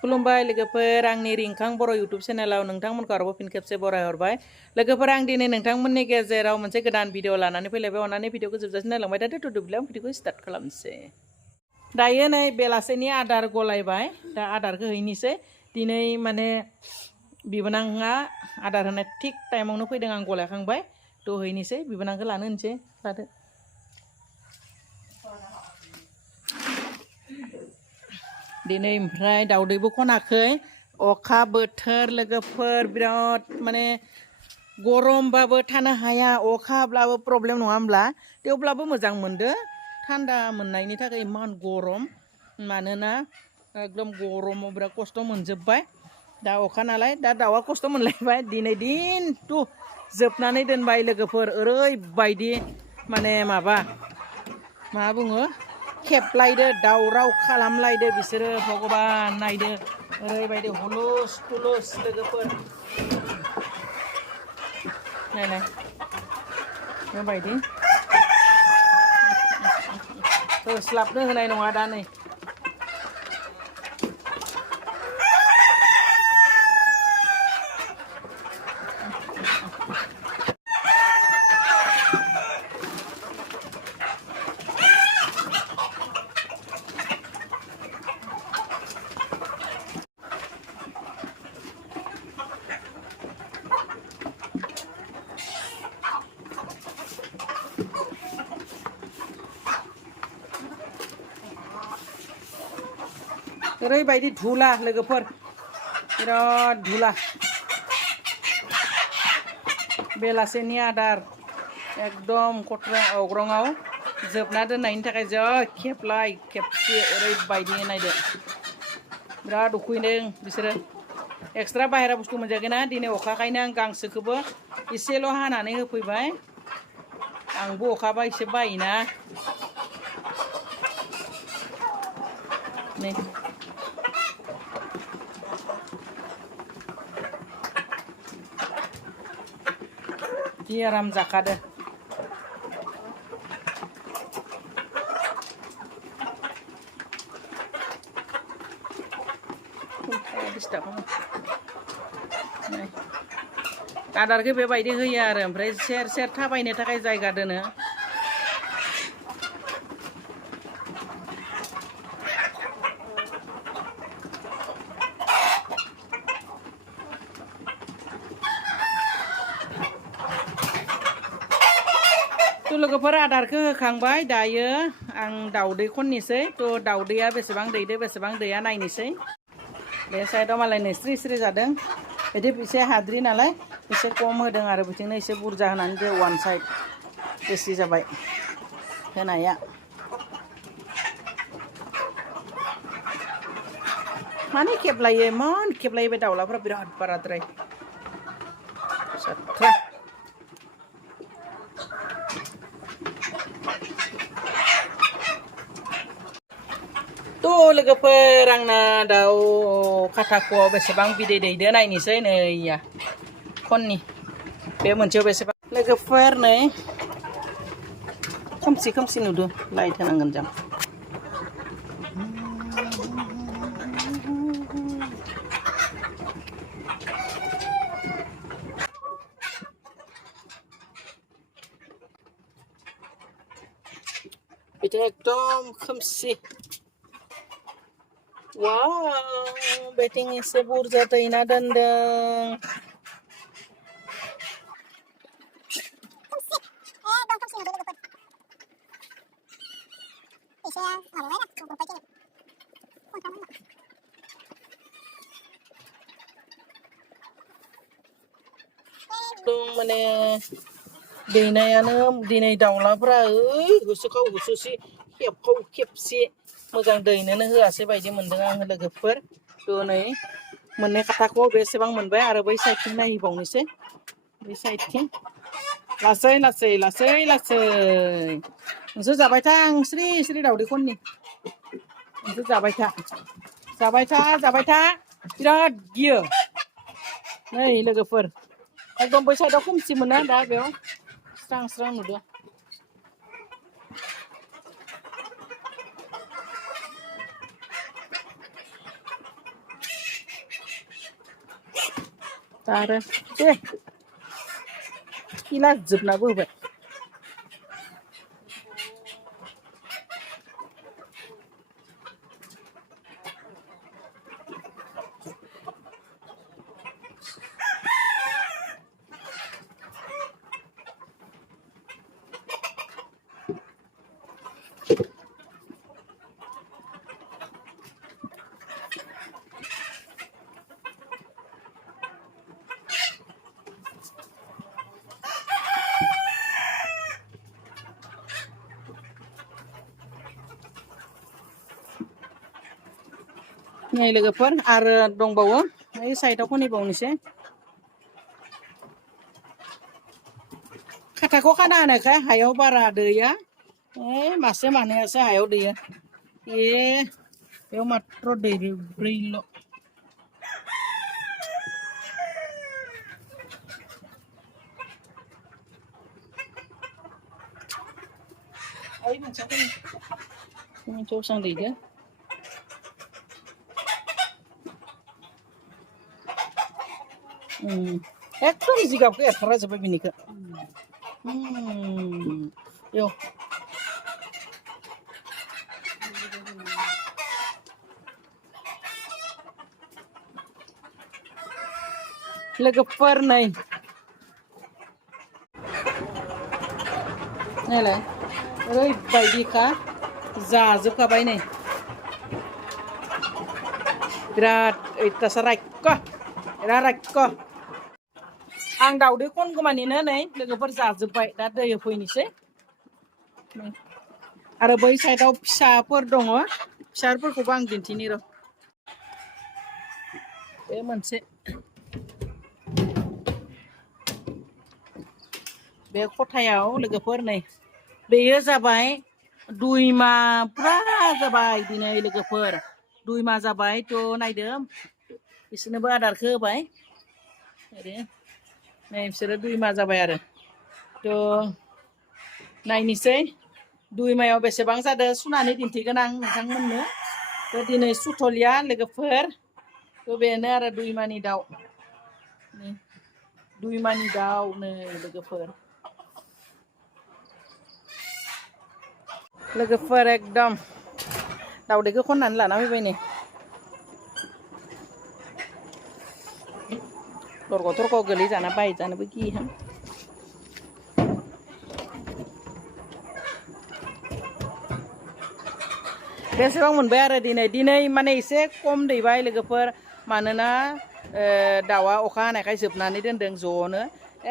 खुलुमबाय लोगोफोर आंनि रिंखां बर' इउटुब चेनेलाव नोंथांमोनखौ आरोबाव फिन खेबसे बरायहरबाय लोगोफोर आं दिनै नोंथांमोननि गेजेराव मोनसे गोदान भिडिअ लानानै फैलायबाय अननानै भिडिअखौ जोबजासिम नायलांबाय थादो थ' दुब्लियाव भिडिअखौ स्टार्ट खालामनोसै दायो नै बेलासेनि आदार गलायबाय दा आदारखौ हैनोसै दिनै माने बिबोनाङा आदार होनाय थिग टाइमावनो फैदों आं गलायखांबाय थ' हैनोसै बिबोनांखौ लानो होनसै लादो दिनै ओमफ्राय दाउदैबो खनाखै अखा बोथोर लोगोफोर बिराद माने गरमबाबो थानो हाया अखा हाब्लाबो प्रब्लेम नङा होमब्ला थेवब्लाबो मोजां मोनदो थान्दा मोननायनि थाखाय इमान गरम मानोना एकदम गरमाव बिराद खस्थ' मोनजोब्बाय दा अखा नालाय दा दाउआ खस्थ' मोनलायबाय दिनै दिनथु जोबनानै दोनबाय लोगोफोर ओरैबायदि माने माबा मा बुङो खेबलायदो दावराव खालामलायदो बिसोरो भगबान नायदो ओरैबायदि हुलुस थुलुस लोगोफोर नायनाय बेबायदि होस्लाबनो होनाय नङा दा नै ओरैबायदि धुला लोगोफोर बिराद धुला बेलासेनि आदार एकदम खथ्रा अग्रङाव जोबना दोननायनि थाखाय जै खेबलाय खेबसे ओरैबायदि नायदो बिराद उखैदों बिसोरो एक्सट्रा बाहेरा बुस्थु मोनजायाखैना दिनै अखाखायनो आं गांसोखौबो एसेल' हानानै होफैबाय आंबो अखाबा एसे बायोना नै जि आराम जाखादो आदारखौ बेबायदि होयो आरो ओमफ्राय सेर सेर थाबायनो थाखाय जायगा दोनो थ' लोगोफोर आदारखौ होखांबाय दायो आं दाउदै खननोसै थ' दाउदैया बेसेबां दैदो बेसेबां दैया नायनोसै बे साइडआव मालाय नै स्रि स्रि जादों बिदि एसे हाद्रि नालाय एसे खम होदों आरो बिथिंनो एसे बुरजा होनानै बे वान साइड बेसि जाबाय होनाया माने खेबलायो इमान खेबलायो बे दाउलाफ्रा बिराद बाराद्राय साथ्रा थ' लोगोफोर आंना दाउ खाथाख'आव बेसेबां बिदै दैदो नायनोसै नैया खननि बे मोनसेयाव बेसेबां लोगोफोर नै खोमसि खोमसि नुदों लाइट होनांगोन जों बिदि एकदम खोमसि वाव बेथिं एसे बुरजा दैना दोनदों माने दैनायानो दिनै दाउलाफ्रा होसोखाव होसोसि खेबखाव खेबसे मोजां दैनोनो होआसै बायदि मोनदों आङो लोगोफोर थ' नै मोननै खाथाखौ बेसेबां मोनबाय आरो बै साइडथिं नायबावनोसै बै साइडथिं लासै लासै लासै लासै नोंसोर जाबाय था आं स्रि स्रि दाउदै खननि नोंसोर जाबाय था बिराद गियो नै लोगोफोर एकदम बै साइडआव खोमसि मोना दा बेयाव स्रां स्रां नुदों आरो दे गिला जोबनाबो होबाय नै लोगोफोर आरो दंबावो ओइ साइडआव खनैबावनोसै खाथाखौ खाना होनायखाय हायाव बारा दैया ओइ मासे मानैयासो हायाव दैयो बेयाव मात्र दै ब्रैल' ओइ मोनसेयाव बेसेबां दैदो एकदम जिगाबखौ एरथारा जोब्बाय बिनिखौ बेयाव लोगोफोर नै नायलाय ओरैबायदिखा जाजोबखाबाय नै बिराद अयथासार रायख' आं दावदै खनगौमानिनो नै लोगोफोर जाजोब्बाय दा दै होफैनोसै आरो बै साइडआव फिसाफोर दङ फिसाफोरखौबो आं दिन्थिनि र' बे मोनसे बे खथायाव लोगोफोर नै बेयो जाबाय 2 माह फुरा जाबाय दिनै लोगोफोर 2 माह जाबाय थ' नायदो बिसोरनोबो आदारखौ होबाय ओरै नै बिसोरो 2 माह जाबाय आरो थ' नायनोसै 2 मायाव बेसेबां जादों सुनानै दिन्थिगोन आं नोंथांमोननो थ' दिनै सुथ'लिया लोगोफोर थ' बेनो आरो 2 माहनि दाउ 2 माहनि दाउ नै लोगोफोर एकदम दावदैखौ खननानै लाना फैबाय नै लरग' थरग' गोलैजाना बायजानोबो गियोहां बेसेबां मोनबाय आरो दिनै माने एसे खम दैबाय लोगोफोर मानोना दाउआ अखा हानायखाय जोबनानै दोनदों ज'नो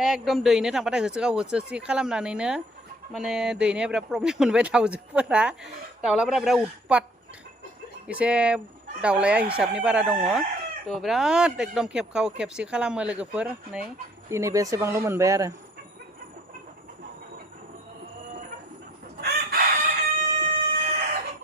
एकदम दैनो थांबाथाय होसोसि खालामनानैनो माने दैनाया बिराद प्रब्लेम मोनबाय दाउजोफोरा दाउलाफोरा बिराद उतपात एसे दाउलाया हिसाबनि बारा दङ थ' बिराद एकदम खेबखाव खेबसि खालामो लोगोफोर नै दिनै बेसेबांल' मोनबाय आरो